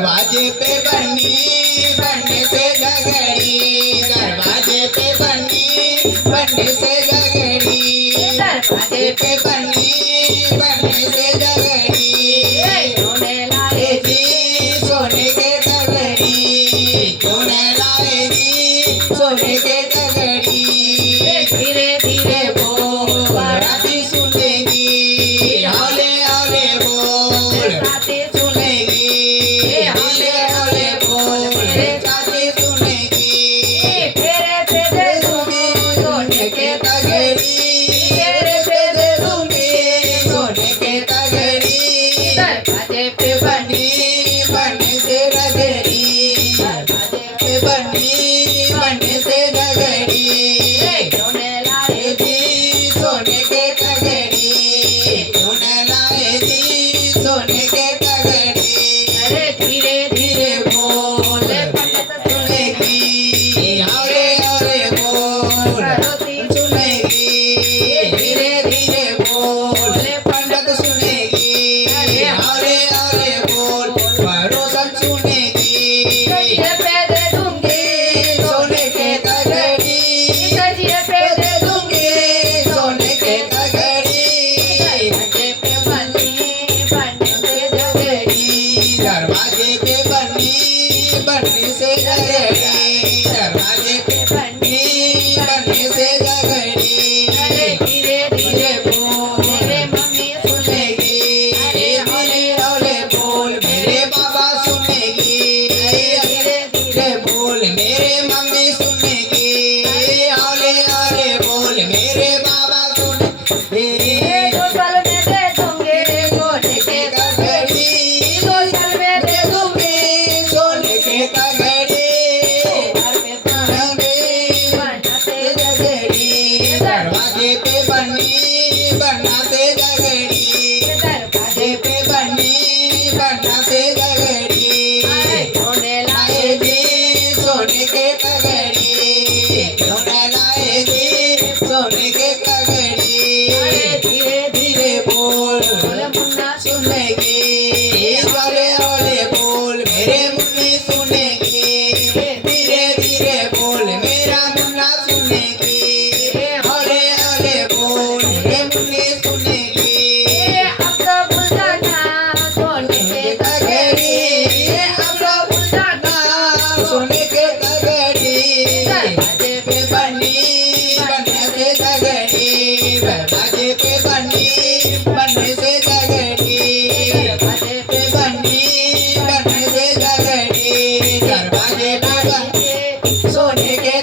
दरवाजे पे बनने से गगड़ी, दरवाजे पे बनने से गगड़ी, दरवाजे पे बनने से गगड़ी, सोने लाए जी सोने के गगड़ी, सोने लाए जी सोने के गगड़ी, धीरे धीरे बोल बाराती सुनेगी, हौले हौले बोल बातें सुनेगी, हौले हौले बोल बातें सुनेगी, फेरे फेरे दूंगी सोने के तगड़ी, फेरे फेरे दूंगी सोने के तगड़ी, दरवाजे पे बनने से गगड़ी, दरवाजे पे बनने से गगड़ी, सोने लाए जी सोने के तगड़ी, सोने लाए जी सोने के तगड़ी, अरे धीरे धीरे बोल पंडित सुनेगी, हौले हौले बोल सुनेगी, धीरे धीरे बोल पंडित सुनेगी, हौले हौले बोल पड़ोसन सुनेगी, पे दे दूंगी सोने के तगड़ी, पे दे दूंगी सोने के तगड़ी, दरवाजे पे बनने से गगड़ी, दरवाजे पे बनने से गगड़ी, अरे धीरे धीरे बोल मेरे मम्मी सुनेगी, अरे हौले हौले बोल मेरे बाबा सुनेगी, धीरे धीरे बोल मेरे मम्मी सुनेगी, हौले हौले बोल मेरे बाबा सुनेगी, दो साल में दे दूंगे सोने के गगड़ी, दो साल में दे दूंगी सोने के तगड़ी, दरवाजे पे बनना से गगड़ी, दरवाजे पे बनना से गगड़ी, सोने लाए जी सोने के तगड़ी, सोने लाए जी सोने के तगड़ी, धीरे धीरे बोल मुन्ना सुनेगी, हौले हौले बोल मेरे मुन्नी सुनेगी, धीरे धीरे बोल मेरा मुन्ना सुनेगी, हौले हौले बोल मेरे मुन्नी सुनेगी, अब तो भूल जाना सोने के तगड़ी, अब तो भूल जाना सोने के तगड़ी, दरवाजे पे बनने से गगड़ी, दरवाजे पे बनने से गगड़ी, दरवाजे पे बनने से गगड़ी, दरवाजे पे सोने के